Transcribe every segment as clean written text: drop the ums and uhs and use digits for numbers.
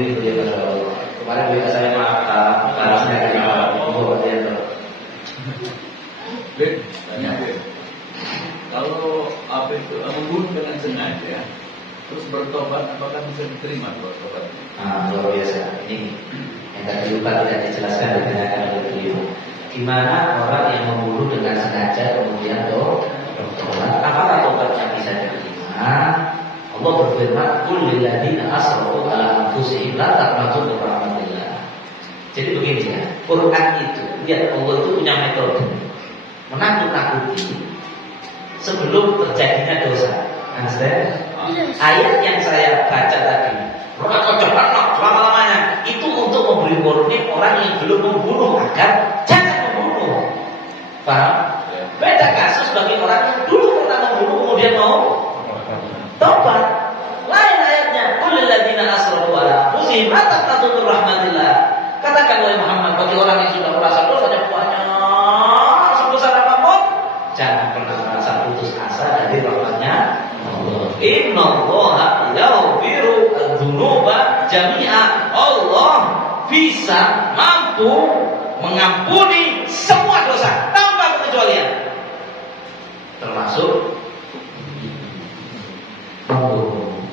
gitu ya kalau kemarin beliau saya maaf kalau saya mau dia tuh. Kalau apa itu membunuh dengan sengaja terus bertobat, apakah bisa diterima bertobat? Luar biasa. Ini yang tadi lupa tidak dijelaskan ditanyakan oleh beliau. Gimana orang yang membunuh dengan sengaja kemudian bertobat, apakah tobatnya bisa diterima? Allah berfirman, "Qul lil ladzina asrafu ala anfusihim la taqnatu min rahmatillah." Jadi begini ya, Quran itu, lihat Allah itu punya metode menakut-nakuti sebelum terjadinya dosa. Understand? Ayat yang saya baca tadi, selama-lamanya itu untuk memberi warning orang yang belum membunuh agar jangan membunuh. Paham? Beda kasus bagi orang yang dulu pernah membunuh kemudian mau tobat. Lain ayatnya, qul lil ladzina asrafu ala anfusihim la taqnatu min rahmatillah. Katakan oleh Muhammad bagi orang yang sudah merasa dosanya banyak sebesar apapun, jangan pernah merasa putus asa dari rahmatnya Allah. Innallaha yaghfiru adzunuba jami'a. Allah bisa mampu mengampuni semua dosa tanpa pengecualian, termasuk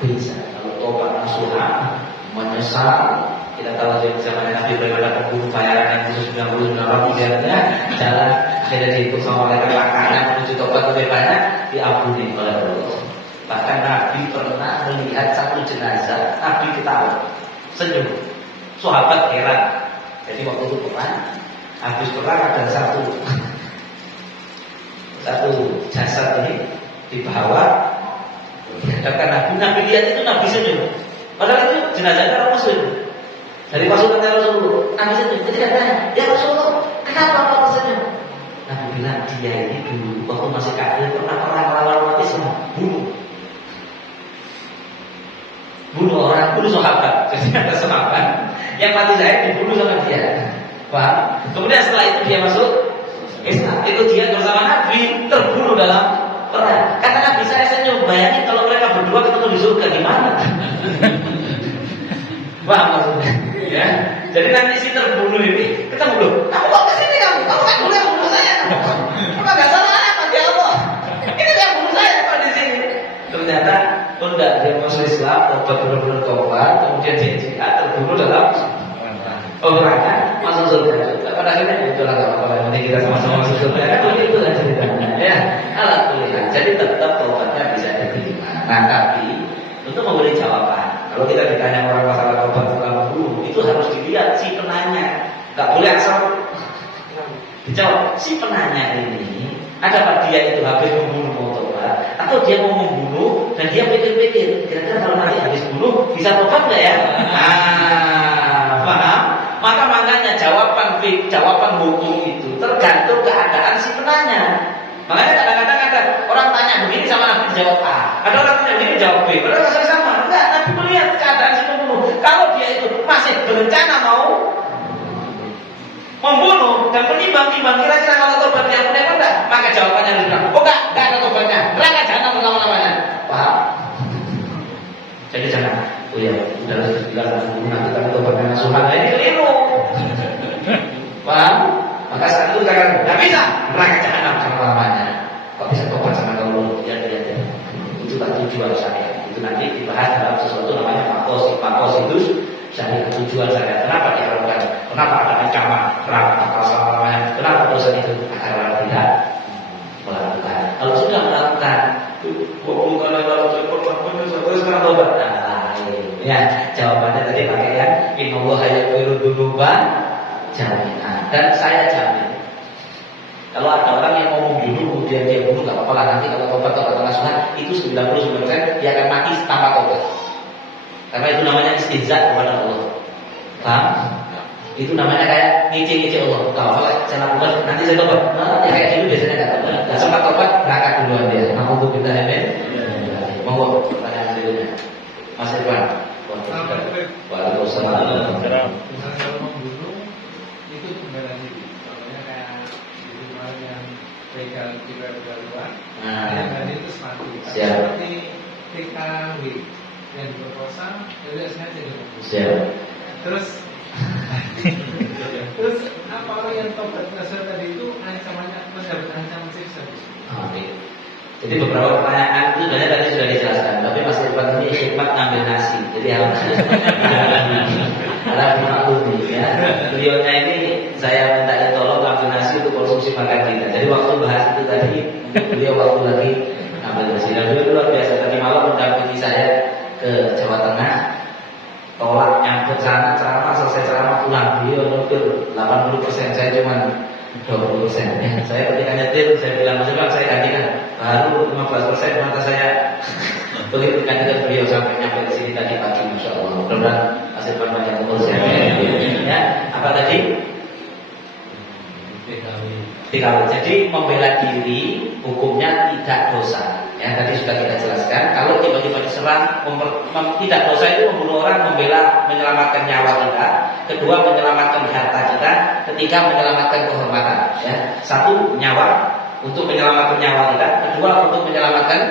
bisa kalau tobat nasuha menyesal. Kita tahu di zaman Nabi daripada pembunuh bayaran yang khusus 99 miliarnya jalan akhirnya diikut sama mereka makanan menuju tobat lebih banyak diampuni oleh Allah. Bahkan Nabi pernah melihat satu jenazah, Nabi ketawa senyum, sahabat heran. Jadi waktu itu habis perang ada satu jasad ini dibawa dihadapkan Nabi. Nabi lihat itu, Nabi senyum. Padahal itu jenazahnya orang Muslim dari pasukan Rasulullah. Nabi senyum. Ketika tanya, ya Rasulullah, kenapa kamu senyum? Nabi bilang, dia ini dulu waktu masih kafir pernah perang mati semua, bunuh orang, bunuh sahabat. Jadi ada sahabat yang mati saya dibunuh sama dia. Paham? Kemudian setelah itu dia masuk Islam. Itu dia bersama Nabi terbunuh dalam perang. Kata Nabi, saya senyum. Bayangin kalau mereka berdua ketemu di surga gimana? Paham maksudnya? Ya. Jadi nanti si terbunuh ini ketemu loh. Kamu kok kesini kamu? Kamu kan dulu yang bunuh saya. Kamu nggak salah apa dia Allah? Ini yang bunuh saya apa di sini? Ternyata enggak, dia masuk Islam, tobat benar-benar tobat, kemudian dia jihad terbunuh dalam peperangan masuk surga. Pada akhirnya itulah kalau nanti kita sama-sama masuk surga. Kan itulah ceritanya. Ya, alhamdulillah. Jadi tetap tobatnya bisa diterima. Nah, tapi untuk memberi jawaban, kalau kita ditanya orang masalah tobat setelah membunuh, itu harus dilihat si penanya. Gak boleh asal dijawab. Si penanya ini, adakah dia itu habis membunuh mau tobat, atau dia mau membunuh dan dia pikir-pikir, kira-kira kalau nanti habis bunuh bisa tobat nggak ya? Paham? Makanya jawaban hukum itu tergantung keadaan si penanya. Makanya kadang-kadang ada orang tanya begini sama Nabi jawab A, ada orang tanya begini jawab B, padahal rasanya sama. Enggak, Nabi melihat keadaan si pembunuh. Kalau dia itu masih berencana mau membunuh dan menimbang-nimbang kira-kira kalau tobatnya benar enggak, maka jawabannya harus bilang, oh enggak ada tobatnya, neraka jahanam selama-lamanya. Paham? Jadi jangan, oh ya, udah bilang nanti kami tobatnya nasuhan, nah ini keliru. Paham? Maka saat itu katakan, nggak bisa, neraka jahanam selama-lamanya. Kok bisa tobat sama Allah? Ya. Itulah tujuan syariat. Itu nanti dibahas dalam sesuatu namanya makosidus syariat. Tujuan syariat. Kenapa diharapkan? Kenapa ada ancaman neraka selama-lamanya? Kenapa dosa itu agar orang tidak melakukan? Kalau sudah melakukan, bukan sekarang tobat. Ya, jawabannya tadi pakai yang innallaha yaghfiru dzunuba jami'an. Dan saya jamin, kalau ada orang yang mau membunuh kemudian dia bunuh, gak apa-apa lah, nanti kalau tobat nasuhan itu 99% dia akan mati tanpa tobat. Karena itu namanya istihza kepada Allah. Paham? Itu namanya kayak ngece-ngece Allah. Gak apa-apa, saya lakukan, nanti saya tobat. Nah, ya kayak gitu biasanya gak tobat. Gak sempat tobat, berangkat duluan dia. Nah, untuk kita mau pertanyaan berikutnya, Mas Irfan. Waalaikumsalam. Kalau membunuh itu pembelaan diri. Contohnya kayak di rumah yang begal kita luar, yang tadi itu mati. Seperti TKW. yang diperkosa, yang tidak sengaja diperkosa. Siap. Terus terus apa orang yang tobat nasuha tadi itu ancamannya mendapat ancaman siksa? Oke. Jadi beberapa pertanyaan itu sebenarnya tadi sudah dijelaskan, tapi Mas Irfan ini hikmat ngambil nasi. Jadi harus maklumi ya. Beliaunya ini saya minta tolong ambil nasi untuk konsumsi makan kita. Jadi waktu bahas itu tadi, beliau waktu lagi ambil nasi. Dan beliau luar biasa. Tadi malam mendampingi saya ke Jawa Tengah, tolak nyambut sana ceramah, selesai ceramah pulang. Beliau nukil 80%, saya cuma 20%. Ya. Saya ketika nyetir, saya bilang Mas Irfan, saya gantikan. Baru 15% mata saya begitu gantikan beliau sampai nyampe ke sini tadi pagi, masya Allah. Mudah-mudahan Mas Irfan banyak umur sehat. Ya, apa tadi? TKW. Jadi membela diri hukumnya tidak dosa. Ya, tadi sudah kita jelaskan. Kalau tiba-tiba diserang, tidak dosa itu membunuh orang, menyelamatkan nyawa kita. Kedua, menyelamatkan harta kita. Ketiga, menyelamatkan kehormatan. Ya, satu nyawa untuk menyelamatkan nyawa kita. Kedua, untuk menyelamatkan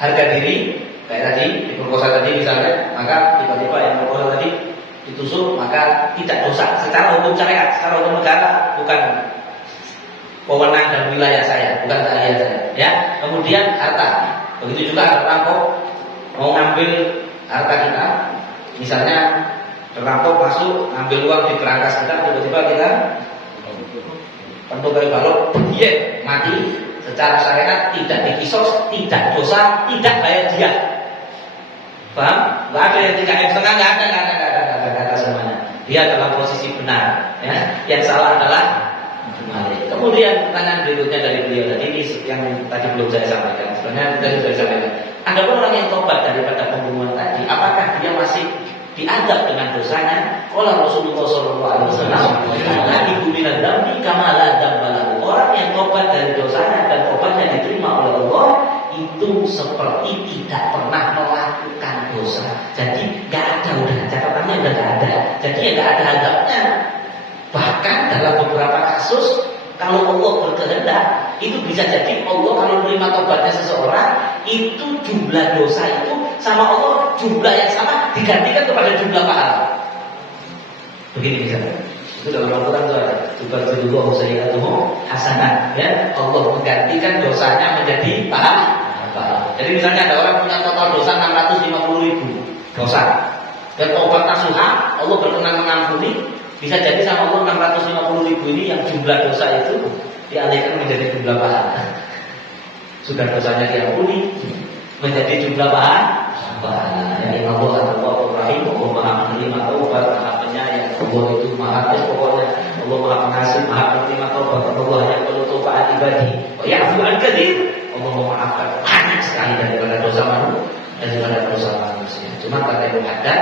harga diri. Kayak tadi diperkosa tadi misalnya, maka tiba-tiba yang perkosa tadi ditusuk, maka tidak dosa. Secara hukum syariat, secara hukum negara bukan wewenang dan wilayah saya, bukan keahlian saya. Ya, kemudian harta. Begitu juga ada perampok mau ngambil harta kita, misalnya perampok masuk ngambil uang di berangkas kita, tiba-tiba kita pentuk kayu balok, dia mati. Secara syariat tidak dikisos, tidak dosa, tidak bayar dia. Paham? Nggak ada yang 3M setengah, nggak ada semuanya. Dia dalam posisi benar. Ya, yang salah adalah Malik. Kemudian pertanyaan berikutnya dari beliau tadi, yang tadi belum saya sampaikan. Sebenarnya tadi sudah saya sampaikan. Ada orang yang tobat daripada pembunuhan tadi, apakah dia masih diadab dengan dosanya? Qala Rasulullah sallallahu alaihi wasallam, "La yu'minu dzambi kama la dzamba lahu." Orang yang tobat dari dosanya dan tobatnya diterima oleh Allah itu seperti tidak pernah melakukan dosa. Jadi nggak ada, udah catatannya udah nggak ada. Jadi ya nggak ada adabnya. Bahkan dalam beberapa kasus, kalau Allah berkehendak, itu bisa jadi Allah kalau menerima tobatnya seseorang, itu jumlah dosa itu sama Allah jumlah yang sama digantikan kepada jumlah pahala. Begini misalnya, itu dalam Al-Quran itu ada Tubatilullah sayyi'atuhu hasanah. Ya, Allah menggantikan dosanya menjadi pahala. Jadi misalnya ada orang punya total dosa 650.000 dosa, dan tobat nasuha, Allah berkenan mengampuni. Bisa jadi sama Allah 650.000 ini yang jumlah dosa itu dialihkan menjadi jumlah pahala. Sudah dosanya diampuni menjadi jumlah pahala. Ya, Allah adalah Rahim, Allah Maha menerima taubat, Maha penyayang. Allah itu Maha pokoknya Allah Maha pengasih, Maha menerima taubat. Allah hanya perlu taubat ibadi. Wa ya'fu an katsir. Allah memaafkan banyak sekali daripada dosa manusia. Cuma kata Ibnu Haddad,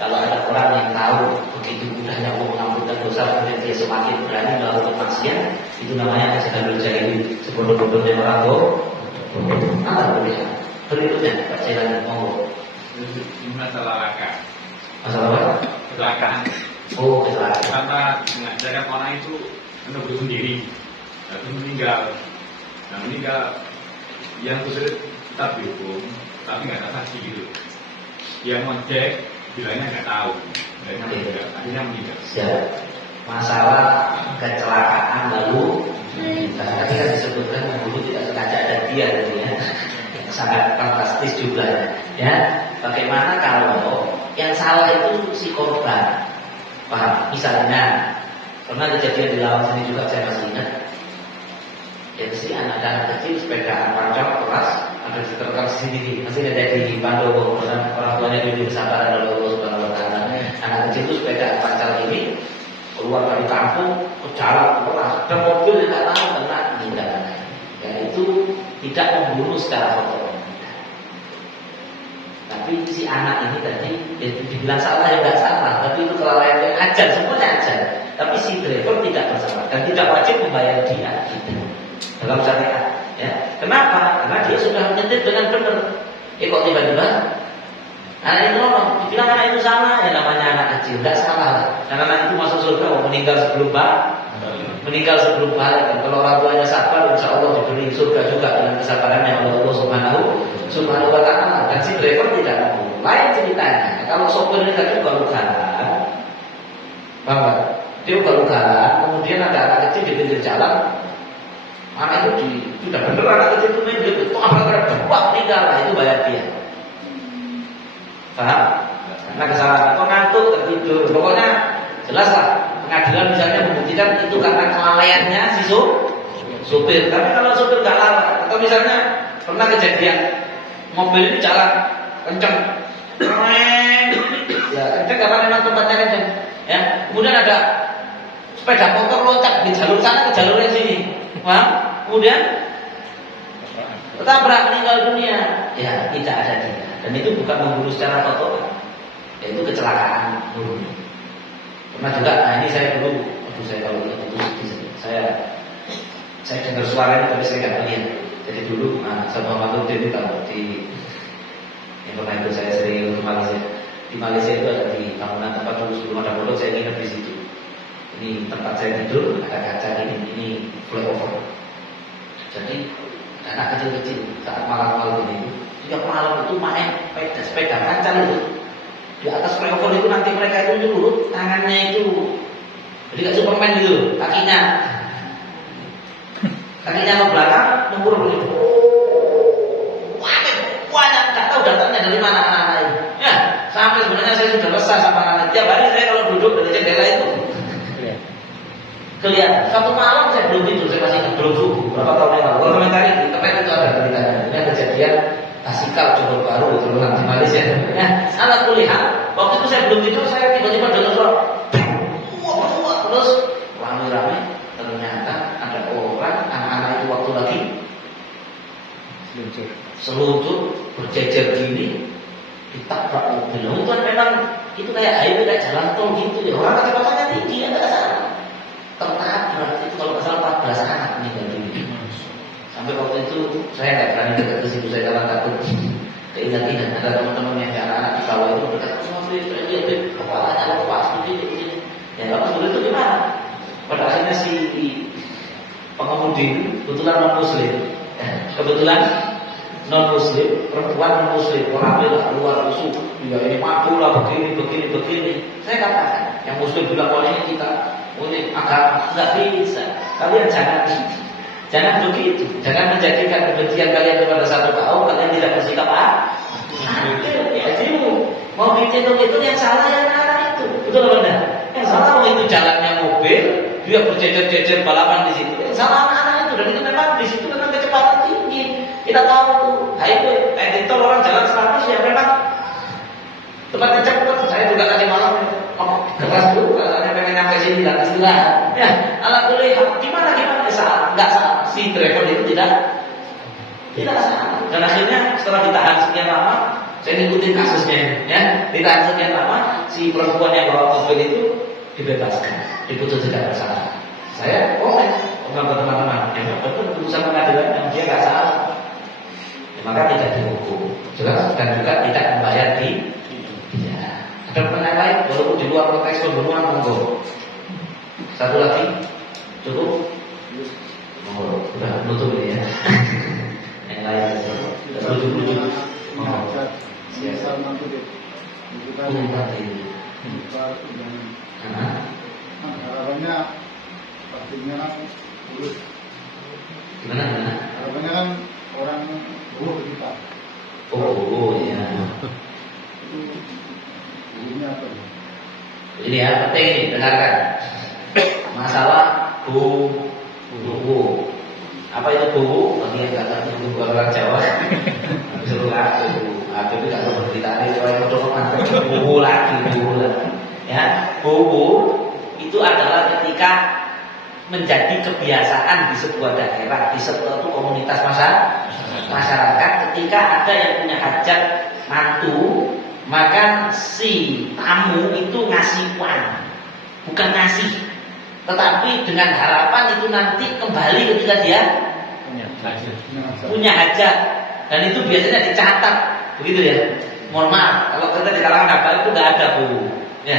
kalau ada orang yang tahu begitu mudahnya Allah mengampunkan dosa, kemudian dia semakin berani melakukan maksiat, itu namanya ajaran jahili, sebodoh-bodohnya orang tua. Apa boleh? Berikutnya, Pak Jalan monggo. Masalah laka. Masalah apa? Kecelakaan. Oh, kecelakaan. Karena mengajarkan orang itu menunggu sendiri, lalu meninggal. Nah, meninggal yang sudah tetap dihukum, tapi nggak ada saksi gitu. Yang ngecek bilangnya nggak tahu, akhirnya meninggal. Siap. Masalah kecelakaan lalu tadi kan disebutkan dulu tidak sengaja ada dia gitu ya. Sangat fantastis juga ya. Bagaimana kalau yang salah itu si korban? Paham? Misalnya pernah kejadian di Lawang sini juga, saya masih ingat. Jadi si anak kecil sepedaan pancong keras, ada diterkam sendiri, masih ada di Pandowo. Orang tuanya diberi kesabaran oleh Allah Subhanahu Wa Taala. Anak kecil itu sepedaan pancong ini keluar dari kampung ke jalan keras, dan mobil yang tidak tahu kena meninggal. Ya itu tidak membunuh secara foto. Tapi si anak ini tadi dibilang salah ya nggak salah, tapi itu kelalaian ajar, semuanya ajar. Tapi si driver tidak bersalah dan tidak wajib membayar dia gitu. Dalam syariat, ya. Kenapa? Karena dia sudah menyetir dengan benar. Kok tiba-tiba anak itu dibilang anak itu salah, ya namanya anak kecil, nggak salah. Dan anak itu masuk surga, meninggal sebelum meninggal sebelum balik. Dan kalau orang tuanya sabar, insya Allah diberi surga juga dengan kesabarannya oleh Allah Subhanahu wa Ta'ala. Dan si driver tidak mampu. Lain ceritanya, kalau sopir ini tadi ugal-ugalan, bahwa dia ugal-ugalan, kemudian ada anak kecil di pinggir jalan, anak itu sudah bener anak kecil itu main dia apa meninggal, lah itu bayar dia. Paham? Karena kesalahan atau ngantuk, tertidur, pokoknya jelas lah. Pengadilan misalnya membuktikan itu karena kelalaiannya si supir. Tapi kalau supir nggak lalai, atau misalnya pernah kejadian mobil ini jalan kenceng, ya kenceng karena memang tempatnya kenceng. Ya, kemudian ada sepeda motor loncat di jalur sana ke jalur yang sini, paham? Kemudian ketabrak meninggal dunia. Ya tidak ada dia. Dan itu bukan membunuh secara total, yaitu kecelakaan murni. Pernah juga, nah ini saya dulu, saya kalau itu saya dengar suaranya tapi saya nggak lihat. Jadi dulu, sama Malutin itu tahu di yang pernah itu saya sering ke Malaysia. Di Malaysia itu ada di bangunan tempat dulu sebelum ada pondok saya nginep di situ. Ini tempat saya tidur, ada kaca ini flyover. Jadi anak kecil-kecil saat malam-malam ini, tiap malam itu main sepeda kaca itu. Di atas flyover itu nanti mereka itu nyurut tangannya itu, jadi kayak Superman gitu, kakinya ke belakang, nempur begitu. Banyak, nggak tahu datangnya dari mana anak-anak itu. Ya, sampai sebenarnya saya sudah resah sama anak. Tiap hari saya kalau duduk dari jendela itu kelihatan. Satu malam saya belum tidur, saya masih belum subuh. Berapa tahun yang lalu? Kalau komentari di tempat itu ada beritanya. Ini kejadian Tasikal Johor Baru terulang di Malaysia. Ya, alat kuliah. Waktu itu saya belum tidur, saya tiba-tiba dengar suara terus rame-rame. Ternyata ada orang, anak-anak itu waktu lagi seluncur berjejer gini, ditabrak mobil. Itu kan memang itu kayak highway, kayak jalan tol gitu ya. Orang kecepatannya tinggi, nggak salah. Tertabrak itu kalau nggak salah 14 anak meninggal dunia. Sampai waktu itu saya nggak berani dekat ke situ, saya karena takut keingat-ingat ada teman-teman yang anak-anak di bawah itu berkata, dia kepalanya lepas begini. Ya lepas itu gimana? Pada akhirnya si pengemudi kebetulan non muslim, kebetulan non muslim, perempuan non muslim, orang luar usul, ya ini mampu lah begini. Saya katakan, yang muslim bilang kalau ini kita, ini agama nggak bisa. Kalian jangan begitu, jangan menjadikan kebencian kalian kepada satu kaum kalian tidak bersikap adil. Mau bikin itu yang salah yang mana itu, betul apa benar? Yang salah mau itu jalannya mobil, dia berjejer-jejer balapan di situ. Yang salah anak-anak itu, dan itu memang di situ dengan kecepatan tinggi. Kita tahu tuh, highway, di tol orang jalan 100 ya memang tempatnya cepat. Saya juga tadi malam keras dulu, katanya pengen nyampe sini dan istirahat. Ya, ala kuliah gimana salah, nggak salah. Si driver itu tidak salah. Dan akhirnya setelah ditahan sekian lama, saya ngikutin kasusnya, ya. Ditahan sekian lama, si perempuan yang bawa mobil itu dibebaskan, diputus tidak bersalah. Saya komen ke teman-teman, ya betul putusan pengadilan yang dia nggak salah, ya, maka tidak dihukum, jelas, dan juga tidak membayar di. Ya. Ada pertanyaan lain, walaupun di luar konteks pembunuhan monggo. Satu lagi, cukup. Monggo, sudah nutup ini ya. Yang lain saja. Lucu-lucu. Monggo. Siap. Harapannya pastinya lulus. Gimana? Harapannya kan orang buruh kita. Oh ya. Ini apa? Ini ya penting ini, dengarkan. Masalah buku. Apa itu buku? Bagi yang nggak tahu buku orang Jawa. Suruh aku itu nggak tahu berita ini. Kalau yang udah buku lagi. Ya, buku itu adalah ketika menjadi kebiasaan di sebuah daerah, di sebuah komunitas masyarakat. Ketika ada yang punya hajat mantu, maka si tamu itu ngasih uang, bukan ngasih, tetapi dengan harapan itu nanti kembali ketika dia punya hajat, dan itu biasanya dicatat, begitu ya. Mohon maaf, kalau kita di kalangan abal itu nggak ada bu, ya.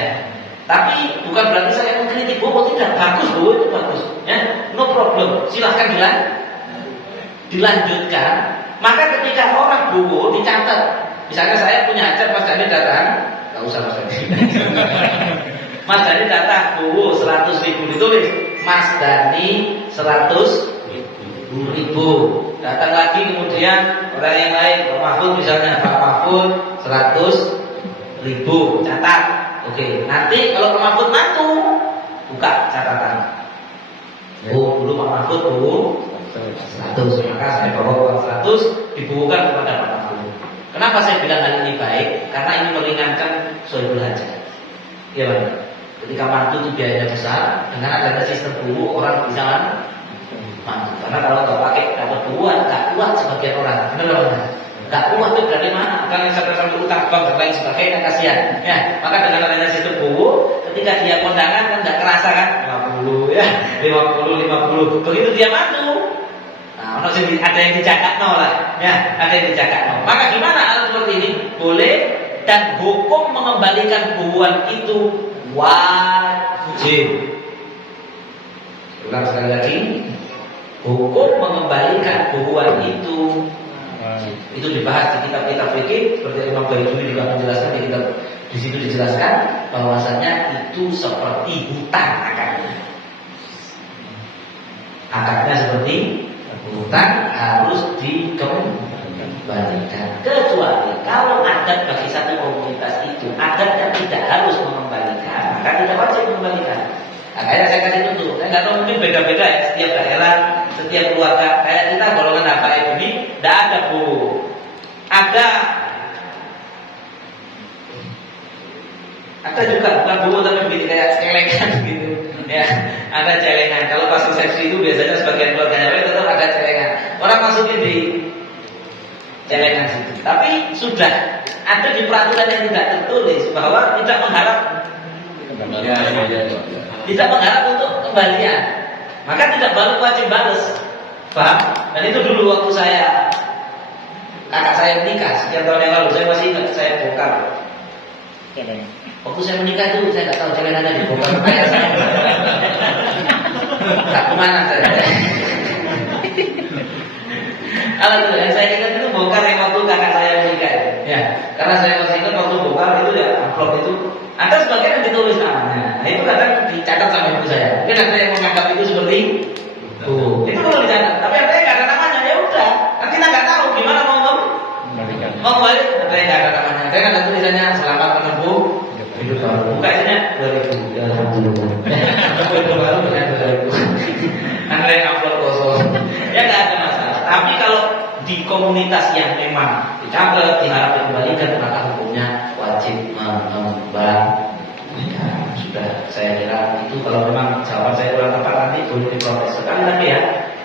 Tapi bukan berarti saya mengkritik bowo, tidak. Bagus bowo itu bagus, ya, no problem. Silahkan dilanjutkan. Maka ketika orang bowo dicatat. Misalnya saya punya hajat, Mas Dhani datang, nggak usah Mas Dhani. Mas Dhani datang bowo 100.000 ditulis. Mas Dhani 100.000. Datang lagi kemudian orang yang lain, Pak Mahfud misalnya, Pak Mahfud 100.000, catat. Oke, nanti kalau Pak Mahfud mantu, buka catatan. Oh, dulu Pak Mahfud 100, maka saya bawa uang 100 dibukukan kepada Pak Mahfud. Kenapa saya bilang hal ini baik? Karena ini meringankan sohibul hajat. Iya Pak. Ketika mantu itu biayanya besar, dengan adanya sistem buku orang bisa mantu. Karena kalau nggak pakai dapat buat, nggak kuat sebagian orang. Benar nggak? Nggak kuat itu dari mana? Kan sampai utang bank dan lain sebagainya, kasihan. Ya, maka dengan adanya sistem buku, ketika dia kondangan kan nggak kerasa kan? 50 ya, 50. Begitu dia mantu, nah, ada yang dijaga lah, ya, ada yang dijaga. Maka gimana hal seperti ini? Boleh, dan hukum mengembalikan buuan itu wajib. Ulang sekali lagi, hukum mengembalikan buuan itu dibahas di kitab-kitab fikih, seperti Imam Baijuri juga menjelaskan di kitab, di situ dijelaskan bahwasanya itu seperti hutang akadnya. Akadnya seperti hutang, harus dikembalikan. Kecuali kalau adat bagi satu komunitas itu adatnya tidak harus mengembalikan, maka tidak wajib mengembalikan. Nah, kayak saya kasih contoh, saya nggak tahu mungkin beda-beda ya setiap daerah, setiap keluarga. Kayak kita golongan apa ini, tidak ada bu, ada juga bukan bu tapi begini kayak celengan gitu, ya, ada celengan. Kalau pas resepsi itu biasanya sebagian keluarganya tetap ada celengan. Orang masukin di celengan situ. Tapi sudah ada di peraturan yang tidak tertulis bahwa tidak mengharap. Tidak mengharap untuk kembalian, maka tidak wajib balas, paham? Dan itu dulu waktu kakak saya menikah sekian tahun yang lalu, saya masih ingat, saya bongkar. Waktu saya menikah itu saya nggak tahu celengannya dibongkar ayah saya. Tak kemana saya. Kalau yang saya ingat itu bongkar yang waktu kakak saya menikah, ya. Karena saya masih ingat waktu bongkar itu ya amplop itu. Ada sebagian yang ditulis namanya. Nah, itu kadang dicatat sama ibu saya. Mungkin ada yang menganggap itu seperti itu perlu dicatat. Tapi ada yang nggak ada namanya, ya udah. Kan kita nggak tahu gimana mau balik. Ada yang nggak ada namanya. Saya kan ada tulisannya selamat menempuh hidup baru. Buka isinya 2000. Ya alhamdulillah. Hidup baru dengan 2000. Ada yang upload kosong. Ya nggak ada masalah. Tapi kalau di komunitas yang memang dicatat, diharap dikembalikan, maka hukumnya wajib mengembalikan. Ya, sudah, saya kira itu. Kalau memang jawaban saya kurang tepat nanti boleh diprotes. Sekali lagi ya,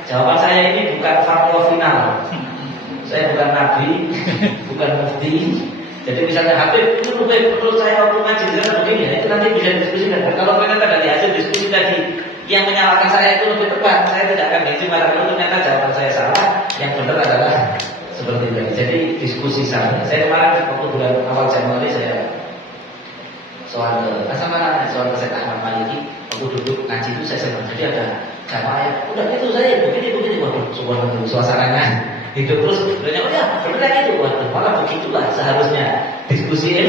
jawaban saya ini bukan fatwa final. Saya bukan nabi, bukan mufti. Jadi misalnya Habib, menurut saya waktu ngaji begini ya, itu nanti bisa diskusikan. Kalau ternyata dari hasil diskusi tadi yang menyalahkan saya itu lebih tepat, saya tidak akan ngisi. Kalau ternyata jawaban saya salah, yang benar adalah seperti ini. Jadi diskusi saya kemarin waktu bulan awal Januari saya soal ke Syekh Ahmad Maliki. Waktu duduk ngaji itu saya senang. Jadi ada jamaah yang udah itu saya begini. Waduh, subhanallah, suasananya hidup terus. Banyak benar itu. Waduh, malah begitulah seharusnya diskusi ini.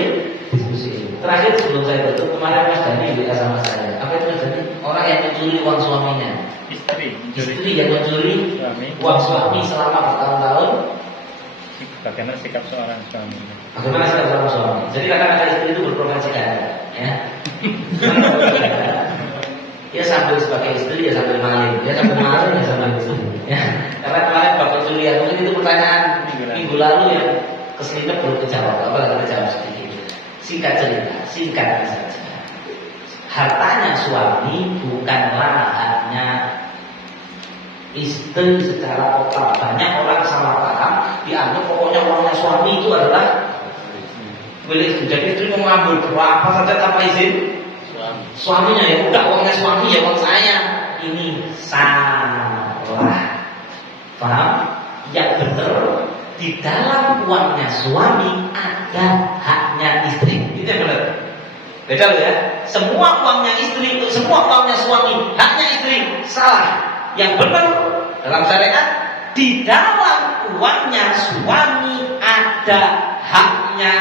Terakhir sebelum saya tutup, kemarin Mas Dhani WA sama saya. Apa itu Mas Dhani? Orang yang mencuri uang suaminya. Istri yang mencuri uang suami selama bertahun-tahun. Bagaimana sikap seorang suami? Jadi kadang-kadang istri itu berprofesi ganda, ya. Dia sambil sebagai istri, dia sambil maling, dia sambil istri. Ya. Karena kemarin Bapak Julia, mungkin itu pertanyaan minggu lalu yang keselipet belum terjawab. Apa terjawab sedikit? Singkat saja. Hartanya suami bukanlah haknya istri secara total. Banyak orang salah paham, dianggap pokoknya uangnya suami itu adalah milik istri. Jadi istri mau ngambil berapa saja tanpa izin suaminya, ya udah uangnya suami, ya uang saya. Ini salah paham. Yang benar, di dalam uangnya suami ada haknya istri. Itu yang benar. Beda loh ya. Semua uangnya istri, semua uangnya suami, haknya istri, salah. Yang benar dalam syariat, di dalam uangnya suami ada haknya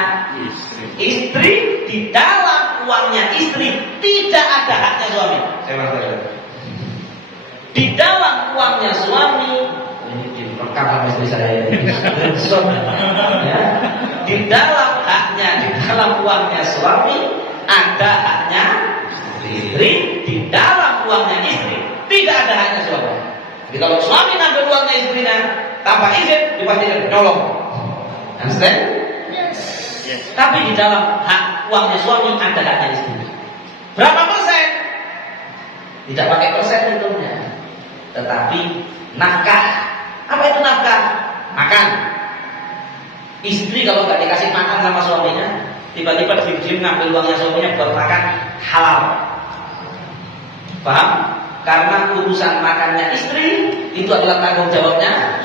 istri, di dalam uangnya istri tidak ada haknya suami. Saya maksudkan. Di dalam uangnya suami, ini direkam sama istri saya ini. Ya. Di dalam haknya, di dalam uangnya suami ada haknya istri, di dalam uangnya istri tidak ada haknya suami. Jadi kalau suami ngambil uangnya istrinya tanpa izin, dipastikan nyolong. Understand? Yes. Tapi di dalam hak uangnya suami ada haknya istri. Berapa persen? Tidak pakai persen hitungnya, tetapi nafkah. Apa itu nafkah? Makan. Istri kalau nggak dikasih makan sama suaminya, tiba-tiba diam-diam ngambil uangnya suaminya buat makan, halal. Paham? Karena urusan makannya istri itu adalah tanggung jawabnya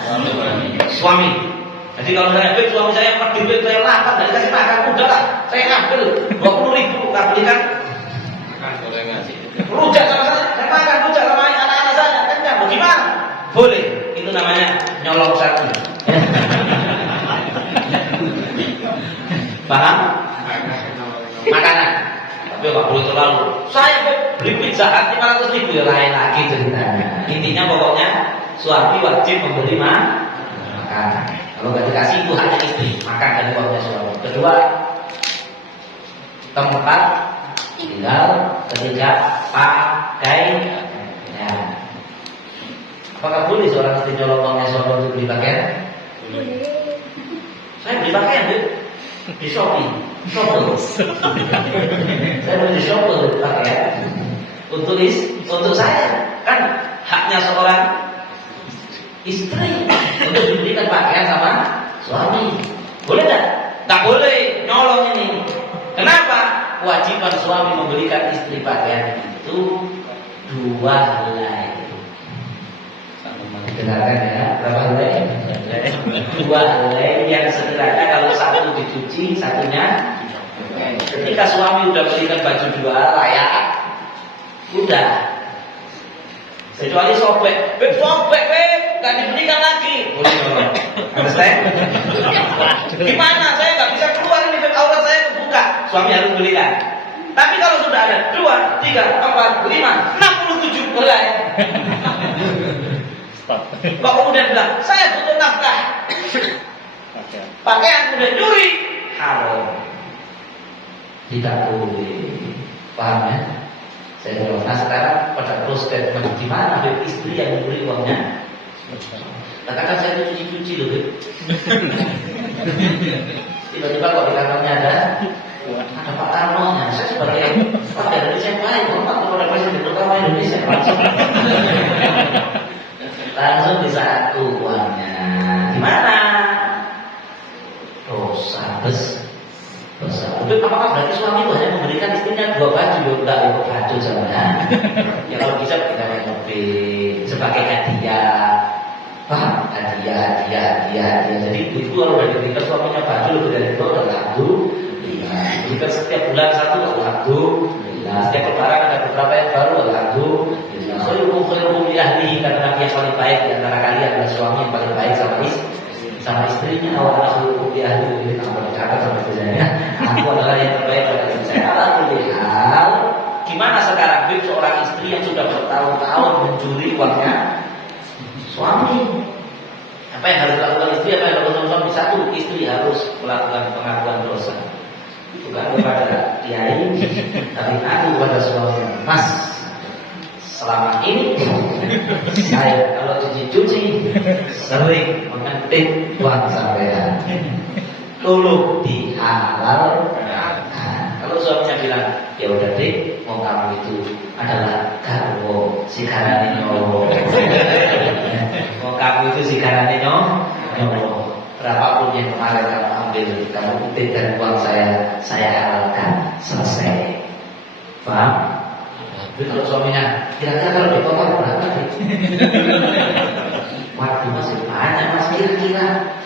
suami. Jadi kalau saya ambil suami saya pergi duit saya lapar, nggak dikasih makan, udahlah saya ambil 20.000, nggak belikan rujak sama saya makan rujak sama anak-anak saya, kenyang, bagaimana? Boleh, itu namanya nyolong satu. Paham? Makanan. Tapi nggak boleh terlalu. Saya beli pizza hati 500.000 ya lain lagi ceritanya. Intinya pokoknya suami wajib memberi makan. Kalau nggak dikasih itu hanya istri makan dari uangnya suami. Kedua, tempat tinggal. Ketiga, pakainya. Apakah boleh seorang istri nyolong uangnya suami untuk beli pakaian? Boleh. Saya beli pakaian di Shopee. Saya beli di Shopee pakaian untuk saya. Kan haknya seorang istri untuk diberikan pakaian sama suami. Boleh tak? Tak boleh nyolong ini. Kenapa? Kewajiban suami memberikan istri pakaian itu 2 helai. Dengarkan ya, berapa helai? 2 helai yang sekiranya kalau satu dicuci, satunya ketika suami udah belikan baju 2 layak, udah. Kecuali sobek, nggak diberikan lagi. Boleh nyolong. Understand? Gimana? Saya nggak bisa keluar ini, aurat saya kebuka. Suami harus belikan. Tapi kalau sudah ada 2, 3, 4, 5, 67 helai. Kok kemudian bilang, saya butuh nafkah. Pakaian kemudian nyuri, haram. Tidak boleh. Paham ya? Saya bilang, nah sekarang pada prospek gimana istri yang memberi uangnya? Katakan saya itu cuci-cuci loh, tiba-tiba kok di kamarnya ada Pak Karno-nya. Saya sebagai Pak Indonesia yang baik, Pak Ketua Presiden pertama Indonesia langsung bisa uangnya. Gimana? Dosa besar. Apakah berarti suami itu hanya memberikan istrinya 2 baju? Enggak, untuk baju saja. Ya kalau bisa kita yang lebih sebagai hadiah. Paham? Hadiah. Jadi itu kalau udah diberikan suaminya baju lebih dari itu udah lagu. Jika setiap bulan 1 lagu. Nah, setiap lebaran ada beberapa yang baru lagu. Khairukum li ahlihi, karena Nabi yang paling baik di antara kalian adalah suami yang paling baik sama istrinya. Awal khairukum li ahlihi, apa dicatat sama istrinya. Aku adalah yang terbaik pada istri saya. Alhamdulillah. Gimana sekarang seorang istri yang sudah bertahun-tahun mencuri uangnya suami? Apa yang harus dilakukan istri? Apa yang harus dilakukan suami? Satu, istri harus melakukan pengakuan dosa. Bukan kepada kiai, tapi aku kepada suami. Mas, selama ini saya kalau cuci-cuci sering mengentik uang sampean. Tolong dihalalkan. Kalau suaminya bilang, ya udah deh, mau kamu itu adalah garwo si karane nyowo. Mau kamu itu si karane nyowo. Berapapun yang kemarin kamu ambil, kamu kutip dari uang saya halalkan, selesai. Paham? Tapi kalau suaminya, kira-kira kalau dipotong berapa sih? Waduh masih banyak mas, kira-kira.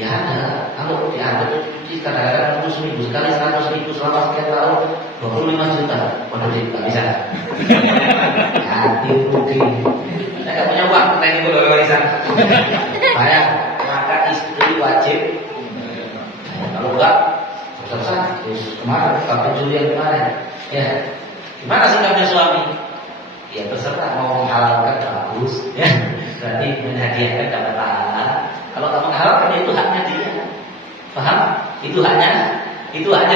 Ya ada, kalau diambil Jadi kadang-kadang itu seminggu sekali 100.000 selama sekian tahun 25 juta. Waduh, nggak bisa. Hati rugi. Saya nggak punya uang, naik itu loh warisan. Bayar, maka istri wajib. Kalau enggak, selesai. Terus kemarin, Bapak Juli yang kemarin. Ya, gimana sikapnya suami? Ya terserah, mau menghalalkan bagus. Ya, berarti menghadiahkan dapat pahala. Kalau tak menghalalkan itu haknya dia. Paham? Itu haknya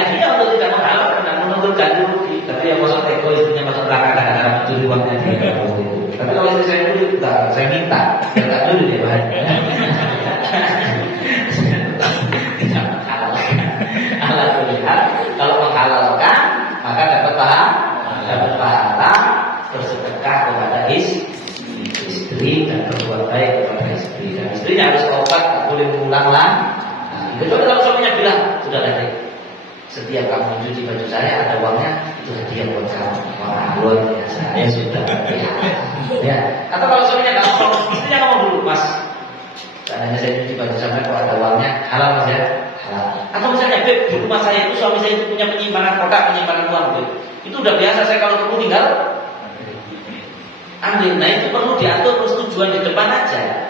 dia untuk tidak menghalalkan dan menuntut ganti rugi. Tapi yang masuk ego istrinya masuk neraka karena mencuri uangnya dia. Tapi kalau istri saya dulu, saya minta, saya tak dulu dia bahannya. Tidak menghalalkan. Alhamdulillah, kalau menghalalkan maka dapat pahala bersedekah kepada istri dan berbuat baik kepada istri. Dan istrinya harus tobat, tak boleh mengulang lagi. Kecuali kalau suaminya bilang, sudah deh, setiap kamu mencuci baju saya ada uangnya, itu hadiah buat kamu. Wah, luar biasa. Ya sudah. Ya. Atau kalau suaminya nggak ngomong, istrinya ngomong dulu, Mas. Seandainya saya cuci baju sampai kalau ada uangnya, halal Mas ya. Halal. Atau misalnya, Beb, di rumah saya itu suami saya itu punya penyimpanan kotak, penyimpanan uang, Beb. Itu udah biasa, saya kalau perlu tinggal ambil. Nah itu perlu diatur persetujuan di depan aja.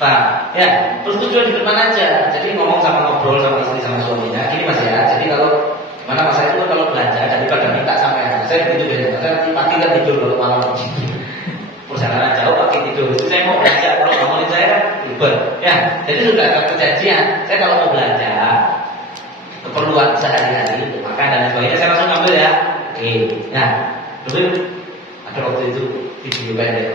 Pak, ya, persetujuan di depan aja. Jadi ngomong sama ngobrol sama istri sama suaminya. Gini Mas ya. Jadi kalau mana Mas saya itu kalau belanja daripada minta sampai saya begitu biasanya. Saya pagi kan tidur kalau malam perjalanan jauh pakai tidur. Itu saya mau belanja. Kalau ngomongin saya kan ribet. Ya, jadi sudah ada perjanjian. Saya kalau mau belanja keperluan sehari-hari untuk makan dan sebagainya saya langsung ambil ya. Oke. Nah, dulu ada waktu itu video pendek.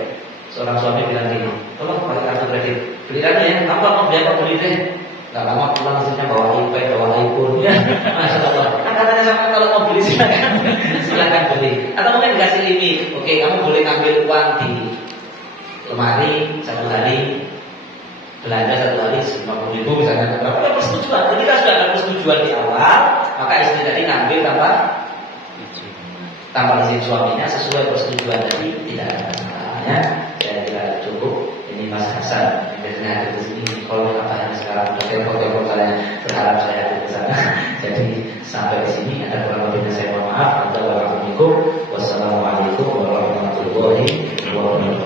Seorang suami bilang gini, tolong pakai kartu kredit, belikan ya, apa mau beli apa beli deh. Gak lama pulang hasilnya bawa iPad, bawa iPhone, ya, masya Allah. Kan katanya sama kalau mau beli silakan beli. Atau mungkin dikasih limit, oke, kamu boleh ngambil uang di lemari 1 hari, belanja 1 hari 50.000 misalnya. Berapa persetujuan? Ketika sudah ada persetujuan di awal, maka istri tadi ngambil tanpa izin suaminya sesuai persetujuan tadi tidak ada masalahnya. Saya kira cukup. Ini Mas Hasan yang biasanya ada di sini. Kalau katanya sekarang sudah telepon saya, berharap saya ada di sana. Jadi sampai di sini ada kurang lebihnya saya mohon maaf. Wassalamualaikum warahmatullahi wabarakatuh.